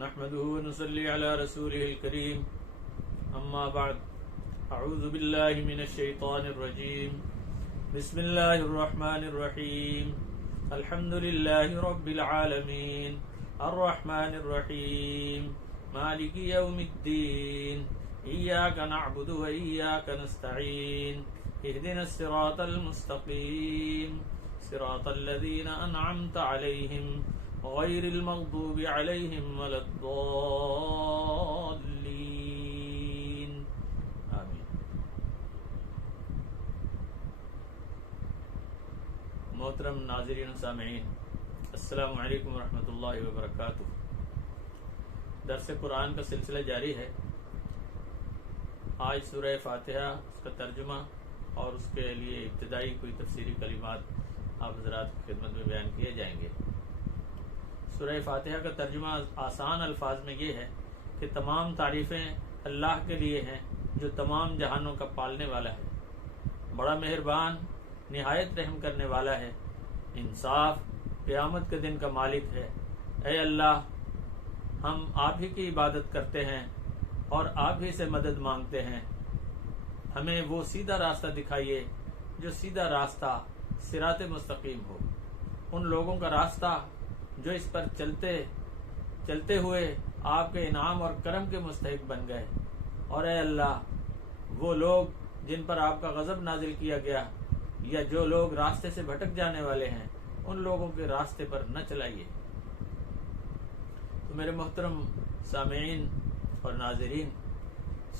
نحمده ونصلي على رسوله الكريم اما بعد اعوذ بالله من الشيطان الرجيم بسم الله الرحمن الرحيم الحمد لله رب العالمين الرحمن الرحيم مالك يوم الدين إياك نعبد وإياك نستعين اهدنا الصراط المستقيم صراط الذين أنعمت عليهم غير المغضوب عليهم ولا الضالين آمين. محترم ناظرین و سامعین، السلام علیکم ورحمۃ اللہ وبرکاتہ. درس قرآن کا سلسلہ جاری ہے. آج سورہ فاتحہ، اس کا ترجمہ اور اس کے لیے ابتدائی کوئی تفسیری کلمات آپ حضرات کی خدمت میں بیان کیے جائیں گے. سورہ فاتحہ کا ترجمہ آسان الفاظ میں یہ ہے کہ تمام تعریفیں اللہ کے لیے ہیں جو تمام جہانوں کا پالنے والا ہے، بڑا مہربان، نہایت رحم کرنے والا ہے، انصاف، قیامت کے دن کا مالک ہے. اے اللہ، ہم آپ ہی کی عبادت کرتے ہیں اور آپ ہی سے مدد مانگتے ہیں. ہمیں وہ سیدھا راستہ دکھائیے جو سیدھا راستہ صراط مستقیم ہو، ان لوگوں کا راستہ جو اس پر چلتے ہوئے آپ کے انعام اور کرم کے مستحق بن گئے. اور اے اللہ، وہ لوگ جن پر آپ کا غضب نازل کیا گیا یا جو لوگ راستے سے بھٹک جانے والے ہیں، ان لوگوں کے راستے پر نہ چلائیے. تو میرے محترم سامعین اور ناظرین،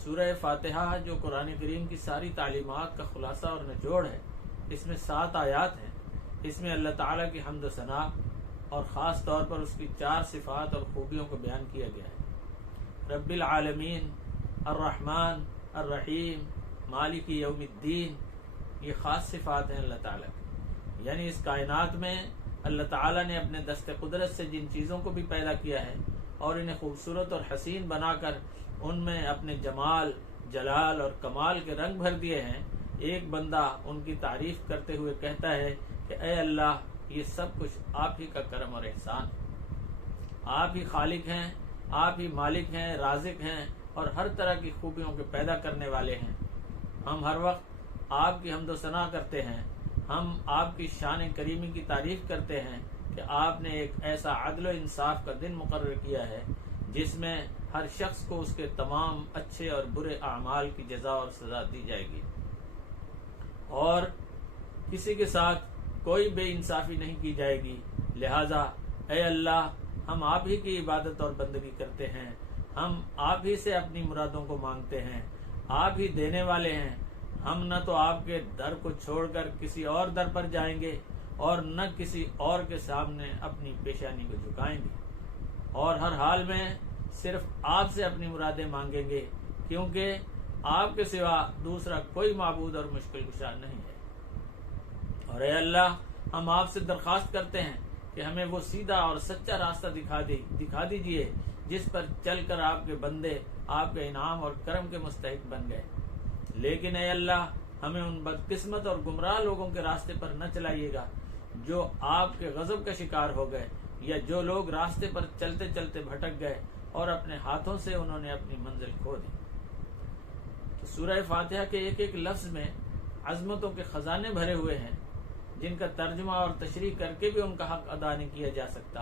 سورہ فاتحہ جو قرآن کریم کی ساری تعلیمات کا خلاصہ اور نچوڑ ہے، اس میں 7 آیات ہیں. اس میں اللہ تعالیٰ کی حمد و ثنا اور خاص طور پر اس کی 4 صفات اور خوبیوں کو بیان کیا گیا ہے. رب العالمین، الرحمن، الرحیم، مالک یوم الدین، یہ خاص صفات ہیں اللہ تعالیٰ کی. یعنی اس کائنات میں اللہ تعالیٰ نے اپنے دست قدرت سے جن چیزوں کو بھی پیدا کیا ہے اور انہیں خوبصورت اور حسین بنا کر ان میں اپنے جمال، جلال اور کمال کے رنگ بھر دیے ہیں، ایک بندہ ان کی تعریف کرتے ہوئے کہتا ہے کہ اے اللہ، یہ سب کچھ آپ ہی کا کرم اور احسان. آپ ہی خالق ہیں، آپ ہی مالک ہیں، رازق ہیں اور ہر طرح کی خوبیوں کے پیدا کرنے والے ہیں. ہم ہر وقت آپ کی حمد و ثنا کرتے ہیں. ہم آپ کی شان کریمی کی تعریف کرتے ہیں کہ آپ نے ایک ایسا عدل و انصاف کا دن مقرر کیا ہے جس میں ہر شخص کو اس کے تمام اچھے اور برے اعمال کی جزا اور سزا دی جائے گی، اور کسی کے ساتھ کوئی بے انصافی نہیں کی جائے گی. لہذا اے اللہ، ہم آپ ہی کی عبادت اور بندگی کرتے ہیں. ہم آپ ہی سے اپنی مرادوں کو مانگتے ہیں. آپ ہی دینے والے ہیں. ہم نہ تو آپ کے در کو چھوڑ کر کسی اور در پر جائیں گے اور نہ کسی اور کے سامنے اپنی پیشانی کو جھکائیں گے، اور ہر حال میں صرف آپ سے اپنی مرادیں مانگیں گے، کیونکہ آپ کے سوا دوسرا کوئی معبود اور مشکل کشا نہیں ہے. اور اے اللہ، ہم آپ سے درخواست کرتے ہیں کہ ہمیں وہ سیدھا اور سچا راستہ دکھا دیجئے جس پر چل کر آپ کے بندے آپ کے انعام اور کرم کے مستحق بن گئے. لیکن اے اللہ، ہمیں ان بدقسمت اور گمراہ لوگوں کے راستے پر نہ چلائیے گا جو آپ کے غضب کا شکار ہو گئے، یا جو لوگ راستے پر چلتے چلتے بھٹک گئے اور اپنے ہاتھوں سے انہوں نے اپنی منزل کھو دی. تو سورہ فاتحہ کے ایک ایک لفظ میں عظمتوں کے خزانے بھرے ہوئے ہیں جن کا ترجمہ اور تشریح کر کے بھی ان کا حق ادا نہیں کیا جا سکتا.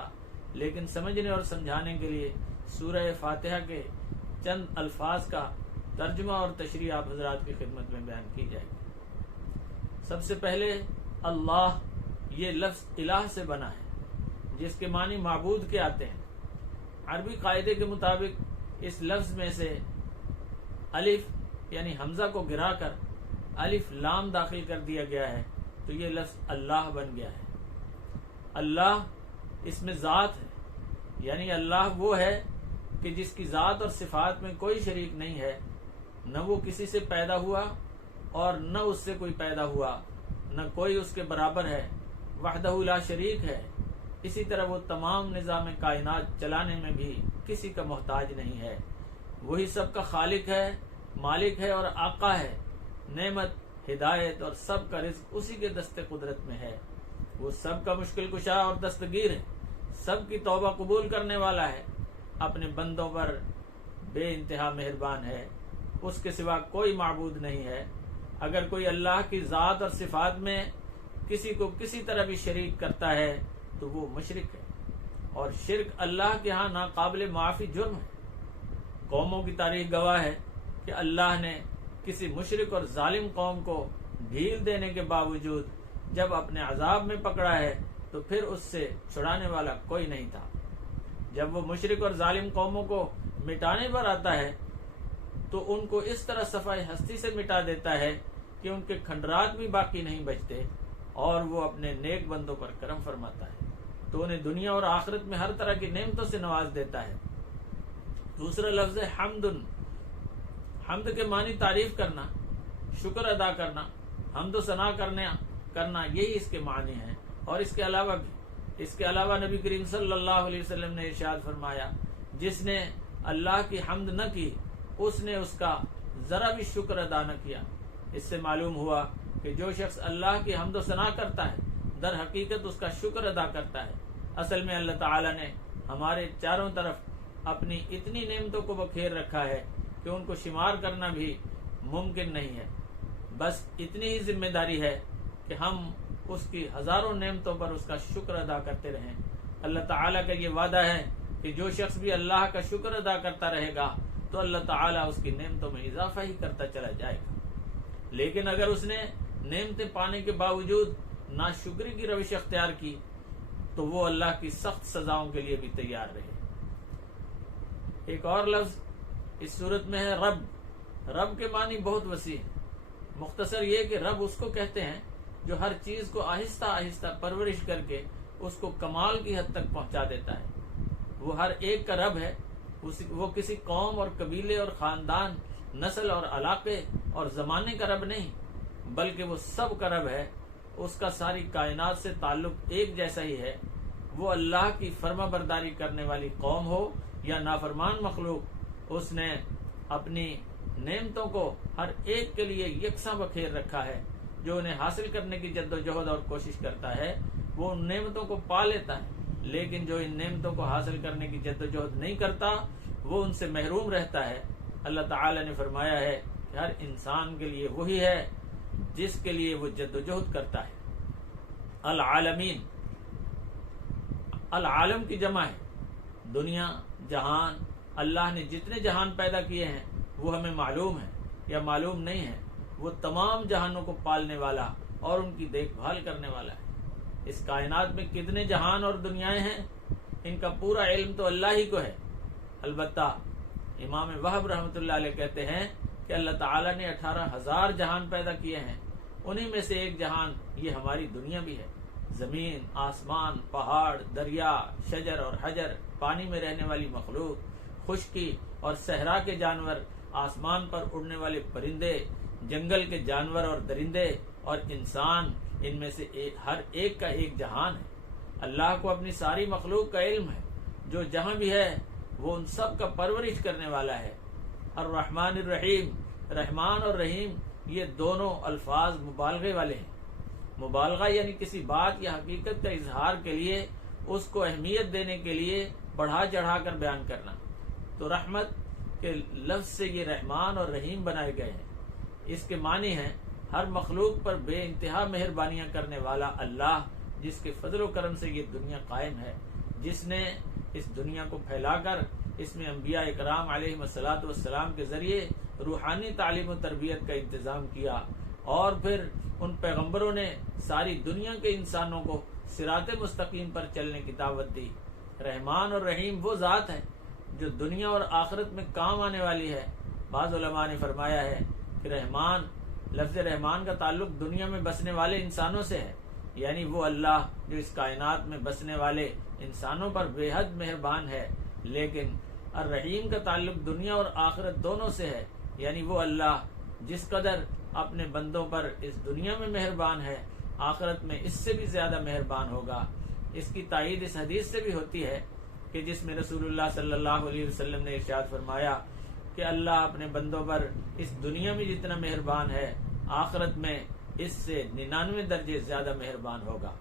لیکن سمجھنے اور سمجھانے کے لیے سورہ فاتحہ کے چند الفاظ کا ترجمہ اور تشریح آپ حضرات کی خدمت میں بیان کی جائے گی. سب سے پہلے اللہ، یہ لفظ الہ سے بنا ہے جس کے معنی معبود کے آتے ہیں. عربی قاعدے کے مطابق اس لفظ میں سے الف یعنی حمزہ کو گرا کر الف لام داخل کر دیا گیا ہے، تو یہ لفظ اللہ بن گیا ہے. اللہ اس میں ذات ہے، یعنی اللہ وہ ہے کہ جس کی ذات اور صفات میں کوئی شریک نہیں ہے. نہ وہ کسی سے پیدا ہوا اور نہ اس سے کوئی پیدا ہوا، نہ کوئی اس کے برابر ہے. وحدہ لا شریک ہے. اسی طرح وہ تمام نظام کائنات چلانے میں بھی کسی کا محتاج نہیں ہے. وہی سب کا خالق ہے، مالک ہے اور آقا ہے. نعمت، ہدایت اور سب کا رزق اسی کے دست قدرت میں ہے. وہ سب کا مشکل کشا اور دستگیر ہے، سب کی توبہ قبول کرنے والا ہے. اپنے بندوں پر بے انتہا مہربان ہے، اس کے سوا کوئی معبود نہیں ہے۔ اگر کوئی اللہ کی ذات اور صفات میں کسی کو کسی طرح بھی شریک کرتا ہے تو وہ مشرک ہے، اور شرک اللہ کے ہاں ناقابل معافی جرم ہے۔ قوموں کی تاریخ گواہ ہے کہ اللہ نے کسی مشرک اور ظالم قوم کو ڈھیل دینے کے باوجود جب اپنے عذاب میں پکڑا ہے تو پھر اس سے چھڑانے والا کوئی نہیں تھا۔ جب وہ مشرک اور ظالم قوموں کو مٹانے پر آتا ہے تو ان کو اس طرح صفائے ہستی سے مٹا دیتا ہے کہ ان کے کھنڈرات بھی باقی نہیں بچتے، اور وہ اپنے نیک بندوں پر کرم فرماتا ہے تو انہیں دنیا اور آخرت میں ہر طرح کی نعمتوں سے نواز دیتا ہے۔ دوسرا لفظ ہے حمدن۔ حمد کے معنی تعریف کرنا، شکر ادا کرنا، حمد و ثنا کرنا، یہی اس کے معنی ہیں، اور اس کے علاوہ نبی کریم صلی اللہ علیہ وسلم نے ارشاد فرمایا، جس نے اللہ کی حمد نہ کی اس نے اس کا ذرا بھی شکر ادا نہ کیا۔ اس سے معلوم ہوا کہ جو شخص اللہ کی حمد و ثنا کرتا ہے در حقیقت اس کا شکر ادا کرتا ہے۔ اصل میں اللہ تعالی نے ہمارے چاروں طرف اپنی اتنی نعمتوں کو بکھیر رکھا ہے کہ ان کو شمار کرنا بھی ممکن نہیں ہے۔ بس اتنی ہی ذمہ داری ہے کہ ہم اس کی ہزاروں نعمتوں پر اس کا شکر ادا کرتے رہیں۔ اللہ تعالیٰ کا یہ وعدہ ہے کہ جو شخص بھی اللہ کا شکر ادا کرتا رہے گا تو اللہ تعالیٰ اس کی نعمتوں میں اضافہ ہی کرتا چلا جائے گا۔ لیکن اگر اس نے نعمتیں پانے کے باوجود ناشکری کی روش اختیار کی تو وہ اللہ کی سخت سزاؤں کے لیے بھی تیار رہے۔ ایک اور لفظ اس صورت میں ہے رب۔ رب کے معنی بہت وسیع ہے۔ مختصر یہ کہ رب اس کو کہتے ہیں جو ہر چیز کو آہستہ آہستہ پرورش کر کے اس کو کمال کی حد تک پہنچا دیتا ہے۔ وہ ہر ایک کا رب ہے۔ وہ کسی قوم اور قبیلے اور خاندان، نسل اور علاقے اور زمانے کا رب نہیں، بلکہ وہ سب کا رب ہے۔ اس کا ساری کائنات سے تعلق ایک جیسا ہی ہے۔ وہ اللہ کی فرما برداری کرنے والی قوم ہو یا نافرمان مخلوق، اس نے اپنی نعمتوں کو ہر ایک کے لیے یکساں بکھیر رکھا ہے۔ جو انہیں حاصل کرنے کی جد و جہد اور کوشش کرتا ہے وہ ان نعمتوں کو پا لیتا ہے، لیکن جو ان نعمتوں کو حاصل کرنے کی جد و جہد نہیں کرتا وہ ان سے محروم رہتا ہے۔ اللہ تعالی نے فرمایا ہے کہ ہر انسان کے لیے وہی ہے جس کے لیے وہ جد و جہد کرتا ہے۔ العالمین، العالم کی جمع ہے۔ دنیا، جہان، اللہ نے جتنے جہان پیدا کیے ہیں وہ ہمیں معلوم ہے یا معلوم نہیں ہے۔ وہ تمام جہانوں کو پالنے والا اور ان کی دیکھ بھال کرنے والا ہے۔ اس کائنات میں کتنے جہان اور دنیایں ہیں ان کا پورا علم تو اللہ ہی کو ہے۔ البتہ امام وہب رحمۃ اللہ علیہ کہتے ہیں کہ اللہ تعالیٰ نے 18,000 جہان پیدا کیے ہیں، انہی میں سے ایک جہان یہ ہماری دنیا بھی ہے۔ زمین، آسمان، پہاڑ، دریا، شجر اور حجر، پانی میں رہنے والی مخلوق، خشکی اور صحرا کے جانور، آسمان پر اڑنے والے پرندے، جنگل کے جانور اور درندے اور انسان، ان میں سے ہر ایک کا ایک جہان ہے۔ اللہ کو اپنی ساری مخلوق کا علم ہے۔ جو جہاں بھی ہے وہ ان سب کا پرورش کرنے والا ہے۔ الرحمن الرحیم، رحمان اور رحیم، یہ دونوں الفاظ مبالغے والے ہیں۔ مبالغہ یعنی کسی بات یا حقیقت کا اظہار کے لیے، اس کو اہمیت دینے کے لیے بڑھا چڑھا کر بیان کرنا۔ تو رحمت کے لفظ سے یہ رحمان اور رحیم بنائے گئے ہیں۔ اس کے معنی ہیں ہر مخلوق پر بے انتہا مہربانیاں کرنے والا اللہ، جس کے فضل و کرم سے یہ دنیا قائم ہے، جس نے اس دنیا کو پھیلا کر اس میں انبیاء اکرام علیہم الصلاۃ والسلام کے ذریعے روحانی تعلیم و تربیت کا انتظام کیا، اور پھر ان پیغمبروں نے ساری دنیا کے انسانوں کو صراط مستقیم پر چلنے کی دعوت دی۔ رحمان اور رحیم وہ ذات ہے جو دنیا اور آخرت میں کام آنے والی ہے۔ بعض علماء نے فرمایا ہے کہ رحمان، لفظ رحمان کا تعلق دنیا میں بسنے والے انسانوں سے ہے، یعنی وہ اللہ جو اس کائنات میں بسنے والے انسانوں پر بے حد مہربان ہے۔ لیکن الرحیم کا تعلق دنیا اور آخرت دونوں سے ہے، یعنی وہ اللہ جس قدر اپنے بندوں پر اس دنیا میں مہربان ہے، آخرت میں اس سے بھی زیادہ مہربان ہوگا۔ اس کی تائید اس حدیث سے بھی ہوتی ہے کہ جس میں رسول اللہ صلی اللہ علیہ وسلم نے ارشاد فرمایا کہ اللہ اپنے بندوں پر اس دنیا میں جتنا مہربان ہے، آخرت میں اس سے 99 درجے زیادہ مہربان ہوگا۔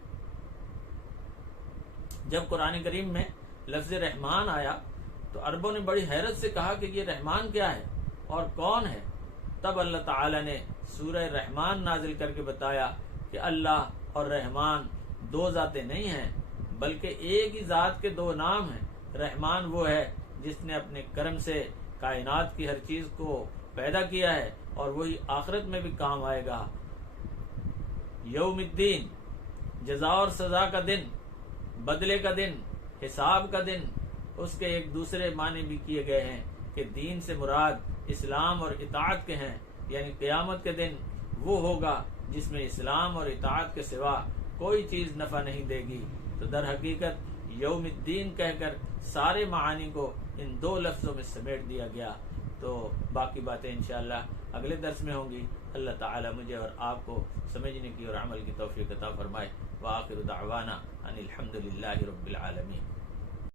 جب قرآن کریم میں لفظ رحمان آیا تو عربوں نے بڑی حیرت سے کہا کہ یہ رحمان کیا ہے اور کون ہے؟ تب اللہ تعالی نے سورہ رحمان نازل کر کے بتایا کہ اللہ اور رحمان دو ذاتیں نہیں ہیں، بلکہ ایک ہی ذات کے دو نام ہیں۔ رحمان وہ ہے جس نے اپنے کرم سے کائنات کی ہر چیز کو پیدا کیا ہے، اور وہی آخرت میں بھی کام آئے گا۔ یوم الدین، جزا اور سزا کا دن، بدلے کا دن، حساب کا دن، اس کے ایک دوسرے معنی بھی کیے گئے ہیں کہ دین سے مراد اسلام اور اطاعت کے ہیں، یعنی قیامت کے دن وہ ہوگا جس میں اسلام اور اطاعت کے سوا کوئی چیز نفع نہیں دے گی۔ تو در حقیقت یوم الدین کہہ کر سارے معانی کو ان دو لفظوں میں سمیٹ دیا گیا۔ تو باقی باتیں انشاءاللہ اگلے درس میں ہوں گی۔ اللہ تعالی مجھے اور آپ کو سمجھنے کی اور عمل کی توفیق عطا فرمائے۔ وآخر دعوانا ان الحمد للہ رب العالمین۔